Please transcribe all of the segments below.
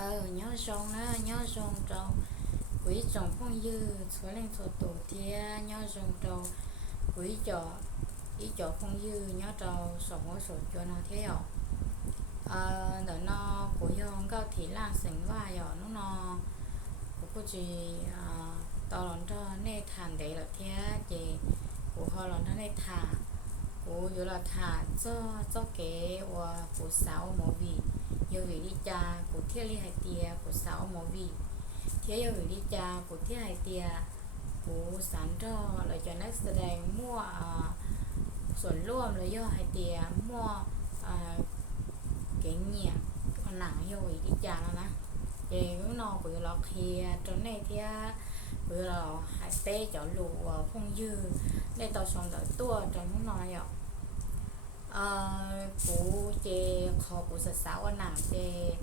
ờ nhớ rong á nhớ rong trâu quý trồng phong dư số lên số tổ thia nhớ rong trâu quý trọ ý trọ phong dư nhớ trâu sổ mỗi sổ cho nó thế rồi ờ đỡ nó của yon cao thị lan sinh và rồi nó nó của cô chị ờ tao lần cho nè thàn để là thế chị của họ lần cho nè thà của dù là thà cho cho cái và của sáu mỗi vị yêu vị đi cha của thiết li hai tia của sáu mỗi vị thiết yêu vị đi cha của thiết hai tia của sản cho lại cho next แสดง mua uh, ส่วนร่วมเลยย่อhai tia mua uh, cái nhẹ con nặng yêu vị đi cha nó nè thì nó của lọ kia chỗ này thì bữa là hai tê cho lụ phong dư để tao xong đợi tua trong nó nói ờ cú chê khó cú sợ sáu anh nàng chê chi li thầu cú yu lò nhớ họ lúc tiết tế nó và cũng do tao ná chê cú cú tao nhẹ cho kế anh nàngตั้ 呃，古这考古是啥个哪这？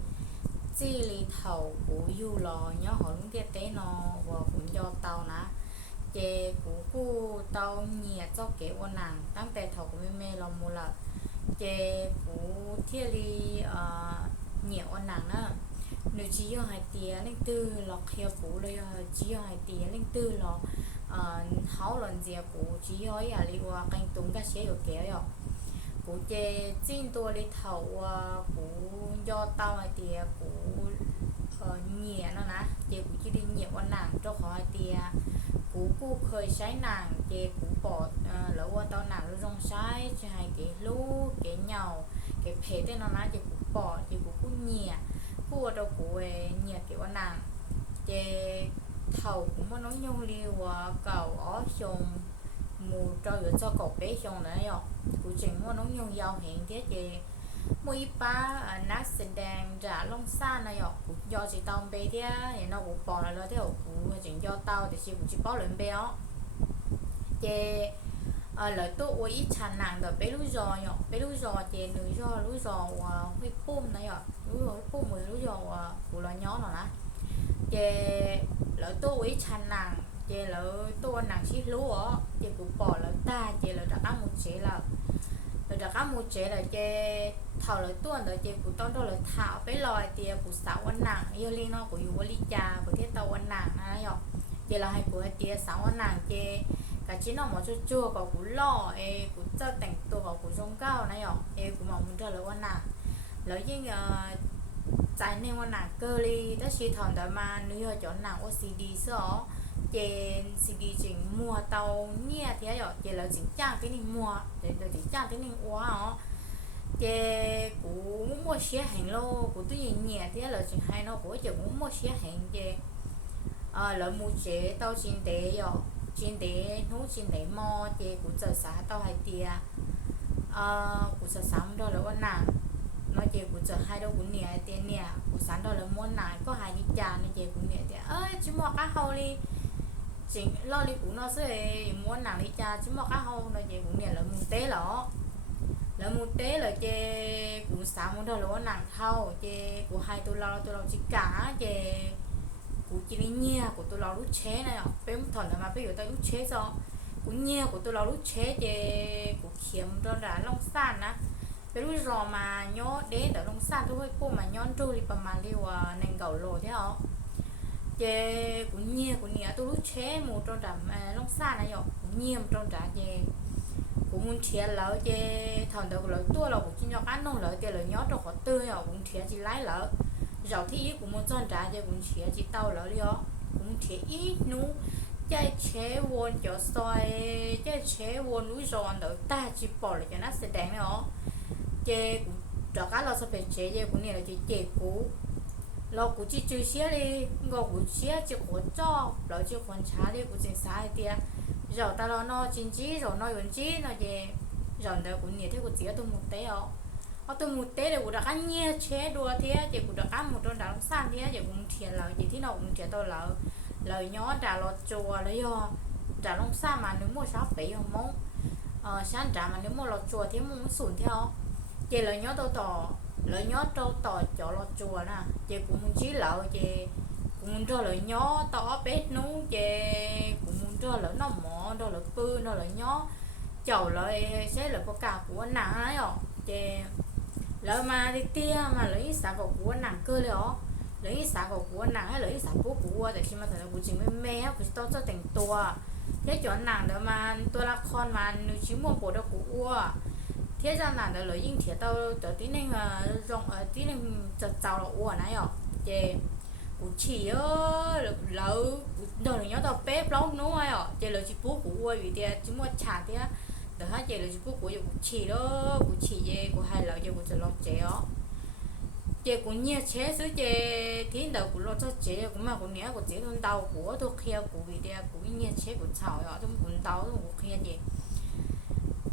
这里头古有咯，然后弄点点咯，我混要到那。这古古到年做给我哪，当白头古没没了没了。这古这里呃年我哪呢？nếu chỉ yêu hai tia lên tư lọc hiệu cũ lấy chỉ yêu hai tia lên tư lọc hảo lần gì cũ chỉ yêu ấy à liệu canh tung cái xe yêu kéo rồi cú chê chín tua li thầu ờ, cú do tao hai tia cú ờ, nhẹ nó nè. Chê cú chỉ đi nhẹ qua nàng cho khỏi tia cú cú khơi sái nàng chê cú bỏ ờ, lỡ qua tao nàng nó rong sái cho hai cái lú cái nhau cái phê tên nó nè chê cú bỏ chê cú cú nhẹ. Cú ở đâu cú nhẹ cái qua nàng. Chê thầu cũng mà nói nhung liu cầu ó xong mù cho rồi cho cột bé xong nữa rồi mua nó nhung giàu hiện thế chị mua ba nát sinh đàn trả long xa này học do chị tao bé thế thì nó cũng bỏ lại rồi thế cụ trình do tao thì chị cũng chỉ bỏ lên bé đó chị à, lời tôi ui ít chăn nàng được bé lúa giò nhở. Bé lúa giò chị nữ giò à, lúa giò huy pum này rồi lúa giò, à, huy pum mười lúa giò cụ lo nhỏ nó nè chị lời tôi ui chăn nàng chị lời tôi nàng xí lúa chị cũng bỏ lỡ ta chị lời đặt ăn một chế là lỡ đặt ăn một chế là chị thầu lỡ tuần lỡ chị cũng tao đó lỡ thảo với loài thì cũng sáu anh nàng yêu liên nó cũng yêu lý cha của thiết tàu anh nàng này rồi chị là hai của hai tia sáu anh nàng chị cả chỉ nó mà cho chua, có cũng lo e cũng cho thành ตัว có cũng sông cao, này rồi e cũng mong muốn cho lỡ anh nàng lỡ nhưng trái nên anh nàng cơ li đó chỉ thằng đó mà nữ cho nàng OCD sợ Ờ, chị CD chỉnh mua tàu nhẹ thế rồi chị là chỉnh trang cái này mua để để chỉnh trang cái này quá hả chị cũng mua xe hàng lô cũng tuy nhẹ thế là chỉnh hai nó của chị cũng mua xe hàng chị à là mua tàu chỉnh để rồi chỉnh để nó chỉnh để mò chị cũng giờ xã tàu hay tia à cũng giờ sáng đó là con nàng nó chị cũng giờ hai đâu cũng nhẹ tiền nhẹ cũng sáng đó là mua nàng có hai đi trà nên chị cũng nhẹ tiền ơi chỉ mua cá hầu đi chính lo lý cũng nó sẽ muốn nàng đi cha, chứ mà cá hâu nó gì cũng nhận là một tế lọ là một tế là chê cũng sáng muốn thôi, là nàng thâu, chê của hai tôi lo tôi lo chỉ cả, chê của chị đi nhia của tôi lo lúc chế này. Bé một thằng mà bây giờ tao lúc chế rồi cũng nhia của tôi lo lúc chế chê của kiếm cho ra long san á. Bé lúc rồi mà nhớ đến ở long san, tôi hơi cô mà nhón trôi đi bằng mà liều à, nành gầu lồ thế không chê, cũng nhiều cũng nhiều. Tôi lúc chế một trong trạm à, long xa này nhở, cũng nhiều trong trạm chê. Cũng muốn chia lỡ chê, thằng đầu lỡ tua lỡ cũng chỉ nhóc ăn nông lỡ, chê lỡ nhớ trong họ tươi nhở, cũng chia chỉ lái lỡ. Rồi thì cũng muốn trong trạm chê, cũng chia chỉ tàu lỡ đi cũng chia ít nú, chê chế vốn cho xoay chê chế vốn núi rồi đỡ ta chỉ bỏ lại cho nó sẽ đánh nữa chê cũng cho cá lo sắp phải chế cũng nhiều là chỉ chê cũ lo chỉ chơi đi ngô chỉ cho chỉ đi rồi rồi gì rồi tôi một té một để cú đã ăn nhẹ chế đùa thế chỉ cú đã ăn một trong đảo san thế chỉ cũng thiệt là gì thế nào cũng thiệt tôi là lời nhỏ trả lo chùa đấy yo trả long sa mà nếu mua sáu bảy không mong ờ sáng trả mà nếu mua lo chùa thì muốn sụn theo chỉ lời nhỏ tôi tỏ lỡ nhớ trâu tò chỗ lo chùa nè chị cũng muốn chí lợ chị cũng muốn cho lỡ nhớ tỏ bếp nú chị cũng muốn cho lỡ nó mỏ cho lỡ pư cho lỡ nhớ chầu lỡ sẽ lỡ có cả của nàng ấy ọ chị lỡ mà thì tia mà lỡ xả vào của nàng cơ lỡ lỡ xả vào của nàng hay lỡ xả của của tại khi mà thằng của chị mới mê á cũng chị to cho thành tua cái chỗ nàng đó mà tôi là con mà nữ chính một bộ đó của ua thế ra là đó lấy những thế tao tao tí nên là rộng tí nên chật chào là ủa nãy rồi chè cũng chỉ ơ lỡ lỡ đời nhớ tao bếp lâu nữa ạ chè lỡ chỉ bố của ủa vì thế chỉ mua trà thế đó hết chè lỡ chỉ bố của giờ cũng đó cũng chỉ chè của hai lỡ giờ cũng chật lọt chè ó chè cũng nhiều chế sứ chè thiên đầu của lọt cho chè mà cũng nhớ của chế thôn của tôi kia của vì thế cũng nhiều chế chảo ó trong cũng tàu trong cũng kia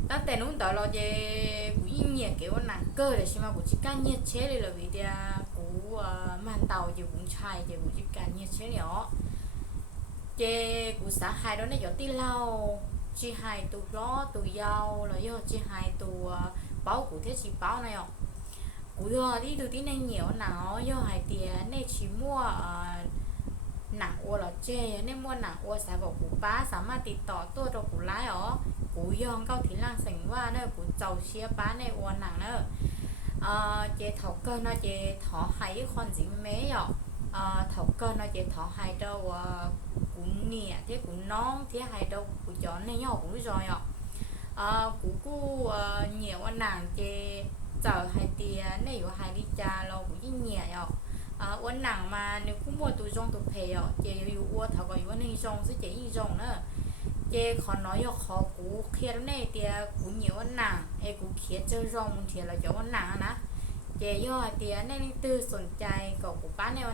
ta tên lúc đó là về của yên nhiệt kiểu nàng cơ để xem mà của chị cá nhiệt chế đây là vì tia của ờ, man tàu giờ cũng chai giờ của chị cá nhiệt chế nhỏ chế của xã hai đó nó giờ tí lâu chị hai tụ lo tụ giàu là do chị hai tụ ờ, báo của thế chị báo này không của do đi từ tí này nhiều nào do hai tiền ờ, này chỉ mua nặng ô là chê nên mua nặng ô sẽ vào của ba sáng mà tịt tỏ tôi đâu của lái ó cú yong cao thì lang sành qua nữa cú giàu xía bá này uốn nặng nữa ờ chế thảo cơ nó chế thỏ hay con gì mấy ạ ờ thảo cơ nó chế thỏ hay đâu ờ, cú nè thế cú non thế hay đâu cú chó này nhỏ cũng rồi ạ. Ờ cú cú ờ, nhiều uốn nặng chế giờ hai tia này ở hai đi cha lo cú chỉ nhẹ ạ. Ờ uốn nặng mà nếu cũng mua tụ rong tụ phê ạ chế yêu uốn thảo gọi uốn hình rong sẽ chế hình rong nữa chê khó nói cho khó cũng kia này tia cũng nhiều anh nàng em cũng kia chơi rong thì là chỗ anh nàng á เจย่อเตียในนี่ตื้อสนใจกับกูป้าในวั